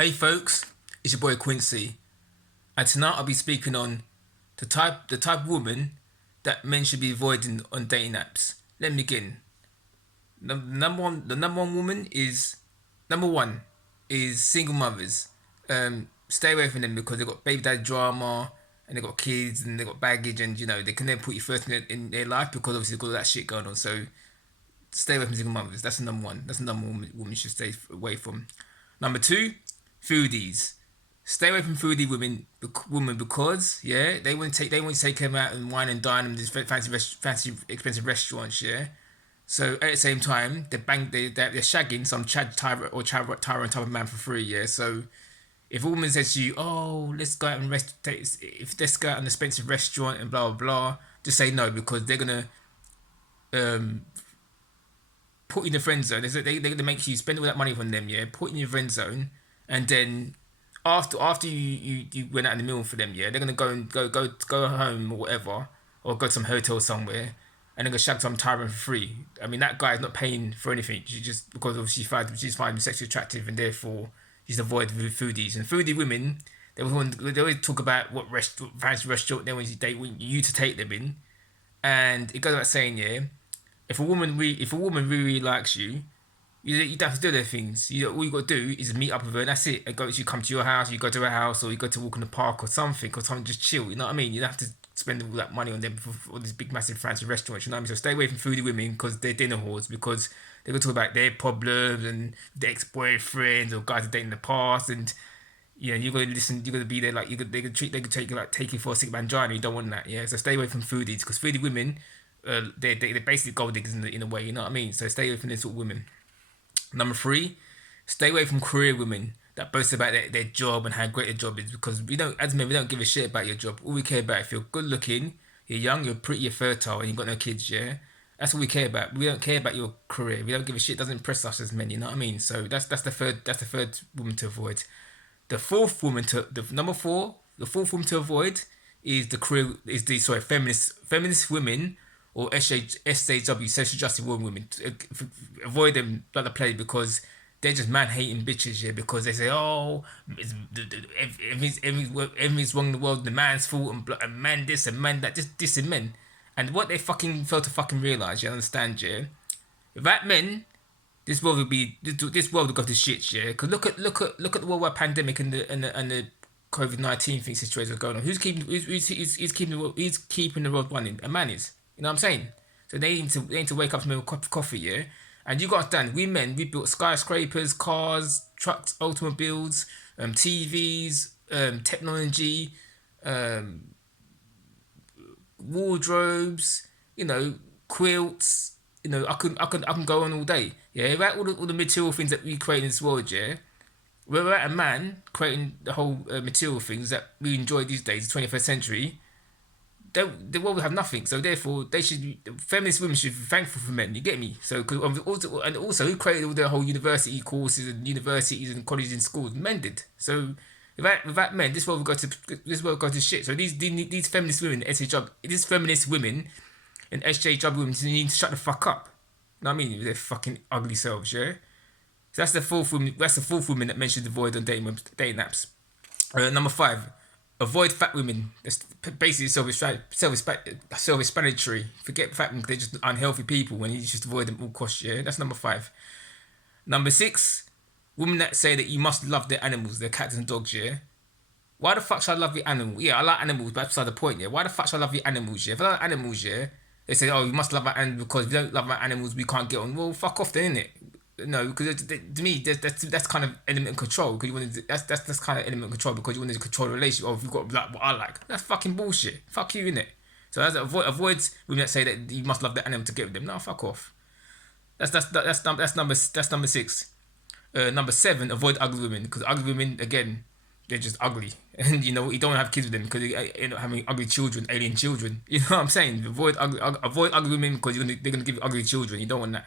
Hey folks, it's your boy Quincy, and tonight I'll be speaking on the type of woman that men should be avoiding on dating apps. Let me begin. The number one woman is number one is single mothers. Stay away from them because they got baby dad drama and they got kids and they got baggage, and they can then put you first in their life because obviously they've got all that shit going on. So stay away from single mothers. That's the number one. That's the number one woman you should stay away from. Number two, foodies. Stay away from foodie women because they want to take them out and wine and dine them in these fancy expensive restaurants. Yeah. So at the same time, they're shagging some Chad Tyra or Tyra type of man for free. Yeah. So if a woman says to you, "Oh, let's go out and let's go out an expensive restaurant and blah blah blah," just say no because they're gonna um put you in the friend zone. They're gonna make you spend all that money from them. Yeah. Put you in your friend zone, and then after you went out in the meal for them, yeah, they're gonna go home or whatever, or go to some hotel somewhere, and they're gonna shag some tyrant for free. I mean, that guy is not paying for anything. She just because obviously she's find him sexually attractive, and therefore she's avoid foodies and foodie women. They always talk about what fancy restaurant they want you to take them in, and it goes without saying, yeah, if a woman really likes you, you don't have to do their things. All you got to do is meet up with her, and that's it. And you come to your house, you go to her house, or you go to walk in the park or something, just chill. You know what I mean? You don't have to spend all that money on them for these big, massive fancy restaurants. You know what I mean? So stay away from foodie women because they're dinner whores. Because they're gonna talk about their problems and their ex-boyfriends or guys they dated in the past, and you're gonna listen. You're gonna be there like they could take you for a sick mangina. You don't want that, yeah. So stay away from foodies because foodie women, they're basically gold diggers in a way. You know what I mean? So stay away from these sort of women. Number three, stay away from career women that boast about their job and how great their job is because as men, we don't give a shit about your job. All we care about if you're good looking, you're young, you're pretty, you're fertile, and you've got no kids, yeah? That's what we care about. We don't care about your career. We don't give a shit. It doesn't impress us as men, you know what I mean? So that's the third woman to avoid. The number four, the fourth woman to avoid is feminist women or SJW, social justice women. Avoid them like the plague because they're just man hating bitches, yeah. Because they say, "Oh, everything's wrong in the world. The man's fault and man this and man that." Just dissing men, and what they fucking fail to fucking realize, you understand, yeah. Without men, this world will go to shit, yeah. Because look at the worldwide pandemic and the COVID-19 thing situation going on. Who's keeping the world running? A man is. You know what I'm saying? So they need to wake up to make a cup of coffee, yeah? And you gotta understand, we men, we built skyscrapers, cars, trucks, automobiles, TVs, technology, um, wardrobes, quilts. I can go on all day. Yeah, about all the material things that we create in this world, yeah. We're at a man creating the whole material things that we enjoy these days, the 21st century. The world will have nothing. So therefore, feminist women should be thankful for men. You get me? So also who created all the whole university courses and universities and colleges and schools? Men did. So without men, this world will go to shit. So these feminist women, these feminist women and SJW women need to shut the fuck up. You know what I mean? With their fucking ugly selves, yeah. So that's the fourth woman. That's the fourth woman that mentioned avoid on dating apps. Number five, avoid fat women. That's basically self-explanatory. Forget fat women; they're just unhealthy people. When you just avoid them at all costs. Yeah, that's number five. Number six, women that say that you must love their animals, their cats and dogs. Yeah. Why the fuck should I love your animal? Yeah, I like animals, but that's beside the point. Yeah. Why the fuck should I love your animals? Yeah. If I like animals, yeah, they say, oh, you must love my animals because if you don't love my animals, we can't get on. Well, fuck off then, innit? No, because to me, that's kind of element of control. Because you want to, that's kind of element of control because you want to control the relationship. Or if you've got like what I like, that's fucking bullshit. Fuck you, innit? So that's avoid women that say that you must love the animal to get with them. No, fuck off. That's number six. Number seven, avoid ugly women because ugly women again, they're just ugly, and you don't have kids with them because they end up having ugly children, alien children. You know what I'm saying? Avoid ugly women because they're gonna give you ugly children. You don't want that.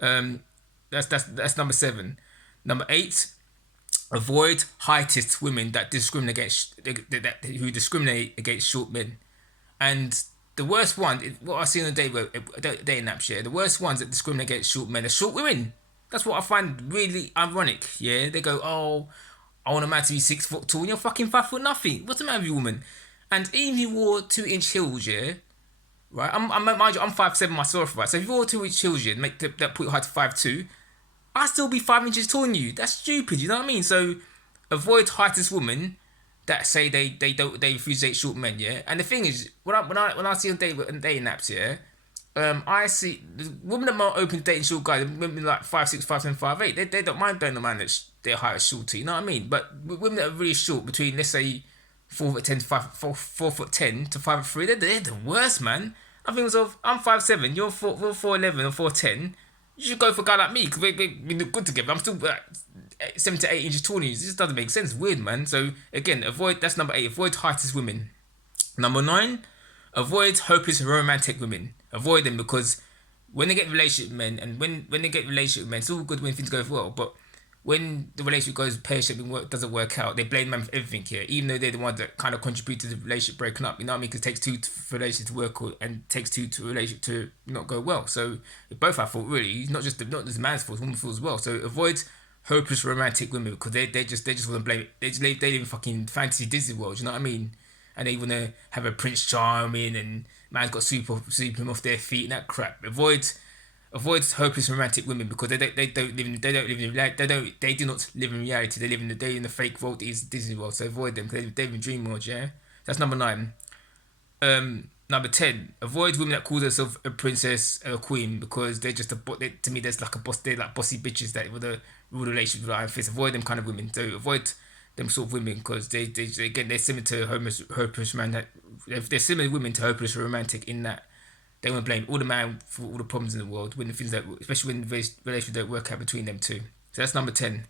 Um, that's number seven. Number eight, avoid heightist women that who discriminate against short men. And the worst one, what I see on the dating apps, yeah, the worst ones that discriminate against short men are short women. That's what I find really ironic. Yeah, they go, oh, I want a man to be 6 foot tall, and you're fucking 5 foot nothing. What's the matter with you, woman? And even if you wore 2 inch heels, yeah, right? Mind you, I'm 5'7" myself, right? So if you wore 2 inch heels, yeah, make that put your height to 5'2", I'll still be 5 inches taller than you. That's stupid, you know what I mean? So avoid heightless women that say they refuse to date short men, yeah. And the thing is, when I see on dating apps, yeah, I see the women that are open to dating short guys, women like 5'6", 5'7", 5'8", they don't mind dating a man that's their height is shorter, you know what I mean? But women that are really short, between let's say 4'10" to 4'10" to 5'3", they're the worst, man. I think so. I'm 5'7", you're 4'11" or 4'10". You should go for a guy like me because we look good together. I'm still like 7 to 8 inches taller than you. This just doesn't make sense. Weird, man. So again, avoid. That's number 8. Avoid heightless women. Number 9. Avoid hopeless romantic women. Avoid them because when they get relationship with men, and when they get relationship with men, it's all good when things go well. But when the relationship goes pear shaped and doesn't work out, they blame man for everything here, even though they're the ones that kind of contribute to the relationship breaking up. You know what I mean? Because it takes two for a relationship to work, and it takes two to a relationship to not go well. So both our fault, really. Not just the man's fault, it's woman's fault as well. So avoid hopeless romantic women because they just want to blame it. They live in fucking fantasy Disney world. You know what I mean? And they want to have a Prince Charming and man's got sweep him off their feet and that crap. Avoid hopeless romantic women because they do not live in reality. They in the fake world is Disney world. So avoid them because they live in dream world. Yeah, that's number 9. Number 10. Avoid women that call themselves a princess or a queen because they're just to me there's like a boss. They're like bossy bitches that with a rule relationship with iron fist. Avoid them kind of women. So avoid them sort of women because they again they're similar to hopeless romantic. They're similar women to hopeless romantic in that they want to blame all the man for all the problems in the world when the things that, especially when the relationship don't work out between them two. So that's number 10.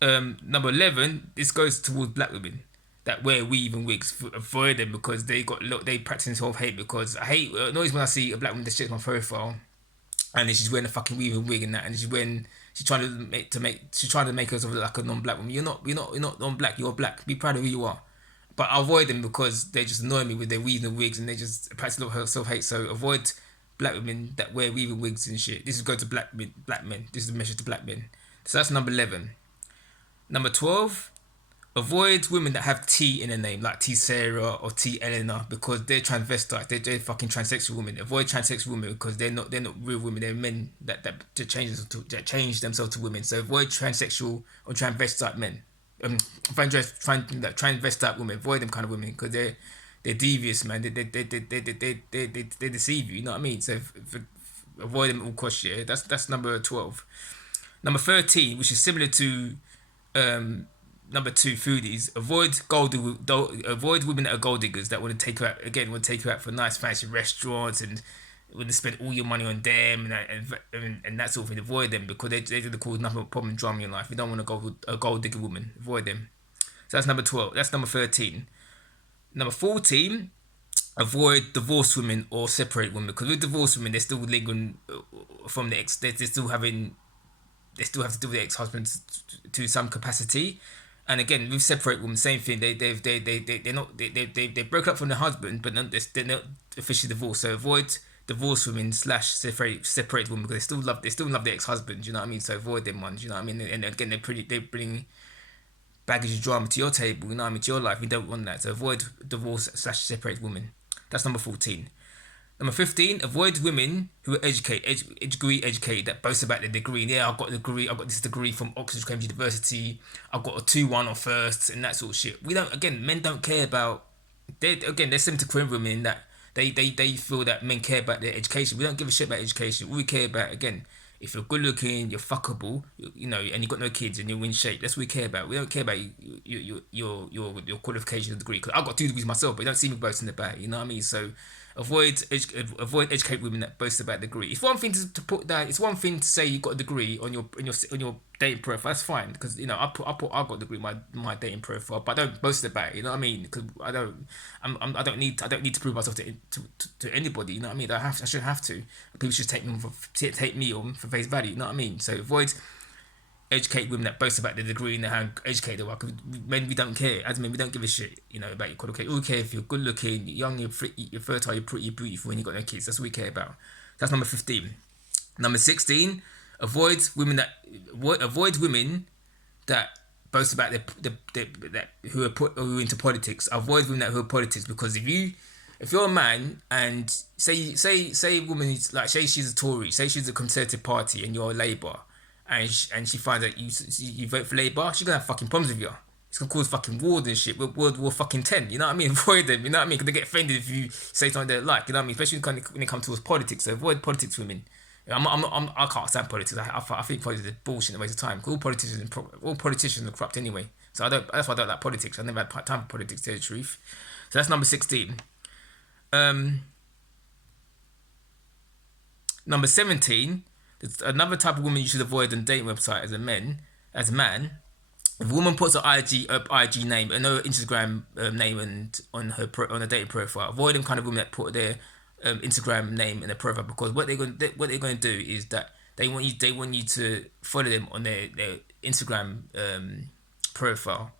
Number 11. This goes towards black women that wear weave and wigs. Avoid them because they practice self hate because I hate annoys when I see a black woman that shits my profile and then she's wearing a fucking weave and wig and that and she's trying to make herself look like a non-black woman. You're not non-black. You're black. Be proud of who you are. But I avoid them because they just annoy me with their weaves and wigs and they just practice a lot of self-hate. So avoid black women that wear weave and wigs and shit. This is going to black men. This is a message to black men. So that's number 11. Number 12. Avoid women that have T in their name, like T Sarah or T Eleanor, because they're transvestites. They're fucking transsexual women. Avoid transsexual women because they're not real women. They're men that change themselves to women. So avoid transsexual or transvestite men. Transvestite women. Avoid them kind of women because they're devious, man. They deceive you. You know what I mean? So avoid them at all costs. Yeah, that's number 12. Number 13, which is similar to number 2, foodies. Avoid women that are gold diggers that want to take you out for nice fancy restaurants and want to spend all your money on them and that sort of thing. Avoid them because they're going to cause nothing but problem and drama in your life. You don't want to go with a gold digger woman. Avoid them. So that's number 12. That's number 13. Number 14. Avoid divorced women or separate women because with divorced women they're still lingering from the ex. They still have to do with the ex-husband to some capacity. And again, with separate women, same thing. They broke up from their husband, but they're not officially divorced. So avoid divorced women / separate women because they still love their ex-husband. You know what I mean? So avoid them ones. You know what I mean? And again, they bring baggage of drama to your table. You know what I mean? To your life. We don't want that. So avoid divorce / separate women. That's number 14. Number 15, avoid women who are educated that boast about their degree. Yeah, I've got a degree. I've got this degree from Oxford Cambridge University. I've got a 2-1 on first and that sort of shit. Men don't care about. They're similar to Korean women in that they feel that men care about their education. We don't give a shit about education. All we care about, again, if you're good looking, you're fuckable, and you've got no kids and you're in shape. That's what we care about. We don't care about your qualification or degree. Because I've got 2 degrees myself, but you don't see me boasting about it. You know what I mean? So avoid educate women that boast about degree. It's one thing to put that. It's one thing to say you got a degree on your dating profile. That's fine because I got a degree on my dating profile, but I don't boast about it. You know what I mean? Because I don't need to prove myself to anybody. You know what I mean? I shouldn't have to. People should take me on for face value. You know what I mean? So avoid educate women that boast about their degree and how educated they are. Because men, we don't care. As men, we don't give a shit, about your qualification. We care if you're good looking, you're young, you're pretty, you're fertile, you're pretty, you're beautiful, and you got no kids. That's what we care about. That's number 15. Number 16. Avoid women that boast about that who are into politics. Avoid women that who are politics, because if you're a man and say a woman is like, say she's a Tory, say she's a Conservative Party and you're a Labour, and she finds out you vote for Labour, she's gonna have fucking problems with you. It's gonna cause fucking wars and shit. World War fucking 10. You know what I mean? Avoid them. You know what I mean? Because they get offended if you say something they don't like. You know what I mean? Especially when it comes towards politics. So avoid politics, women. I can't stand politics. I think politics is bullshit and a waste of time. All politicians are corrupt anyway. So that's why I don't like politics. I never had time for politics, to tell the truth. So that's number 16. Number 17. There's another type of woman you should avoid on dating website as a man. If a woman puts her IG name and her Instagram name and on a dating profile, avoid them kind of women that put their Instagram name in their profile, because what they're going to do is that they want you to follow them on their Instagram profile,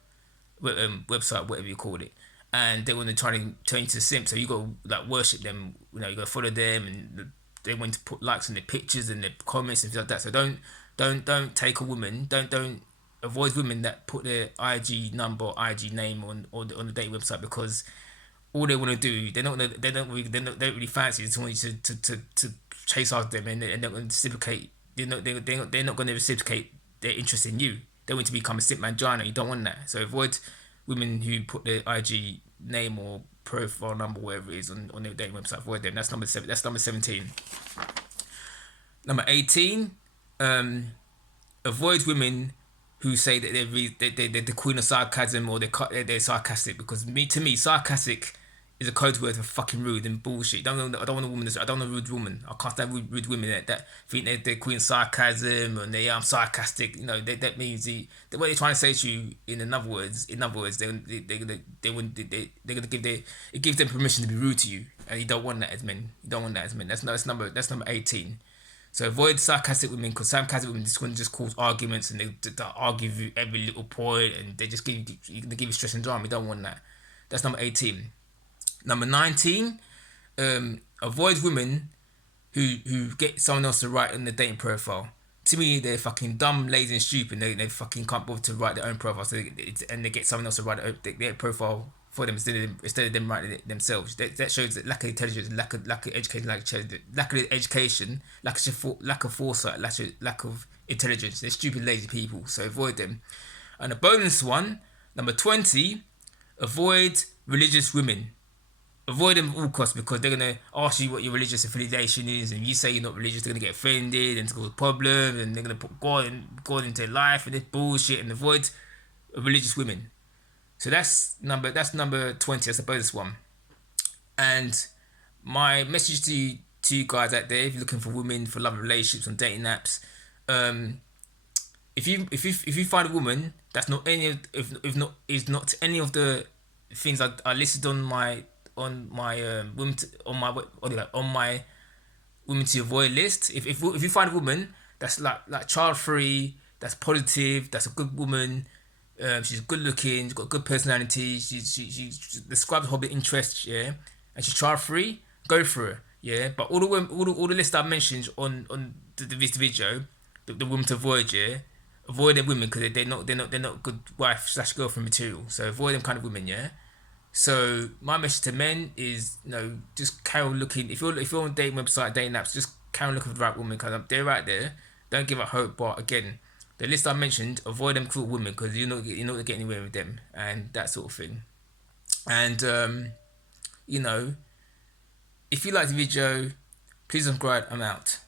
website, whatever you call it, and they want to try and turn you to a simp. So you got to like worship them. You know, you got to follow them, and they want to put likes on their pictures and their comments and things like that. So don't take a woman. Don't avoid women that put their IG number, IG name on the dating website, because all they want to do, they don't really fancy. They just want you to chase after them, and they're not going to reciprocate. They're not going to reciprocate their interest in you. They want to become a simp mangina. You don't want that. So avoid women who put their IG name or profile number, whatever it is, on their dating website. Avoid them. That's number 7. That's number 17. Number 18. Avoid women who say that they're the queen of sarcasm, or they're sarcastic, because to me sarcastic is a code word for fucking rude and bullshit. I don't want a woman. I don't want a rude woman. I can't stand rude women that think they're queen of sarcasm and I'm sarcastic. You know, that means what they're trying to say to you. In other words, they're gonna give it gives them permission to be rude to you, and you don't want that as men. You don't want that as men. That's number 18. So avoid sarcastic women, because sarcastic women just cause arguments, and they argue with every little point, and they give you stress and drama. You don't want that. That's number 18. Number 19. Avoid women who get someone else to write on the dating profile. To me, they're fucking dumb, lazy, and stupid. They fucking can't bother to write their own profile, and they get someone else to write their profile for them instead of them writing it themselves. That shows that lack of intelligence, lack of education, lack of foresight, lack of intelligence. They're stupid, lazy people. So avoid them. And a bonus one, number 20, avoid religious women. Avoid them at all costs, because they're gonna ask you what your religious affiliation is, and you say you're not religious, they're gonna get offended and it's cause problems, and they're gonna put God into their life and this bullshit. And avoid religious women. So that's number 20. That's the bonus one. And my message to you guys out there, if you're looking for women for love relationships on dating apps, if you find a woman that's not any of, if not is not any of the things I listed on my women to avoid list, if you find a woman that's like child free, that's positive, that's a good woman, she's good looking, she's got good personality, she describes hobby interests, yeah, and she's child free, go for her, yeah. But all the list I mentioned on this video, the women to avoid, yeah, avoid them women, because they're not good wife / girlfriend material. So avoid them kind of women, yeah. So my message to men is, just carry on looking. If you're on dating website, dating apps, just carry on looking for the right woman, because they're right there. Don't give up hope. But again, the list I mentioned, avoid them cruel women, because you're not getting anywhere with them, and that sort of thing. And if you like the video, please subscribe. I'm out.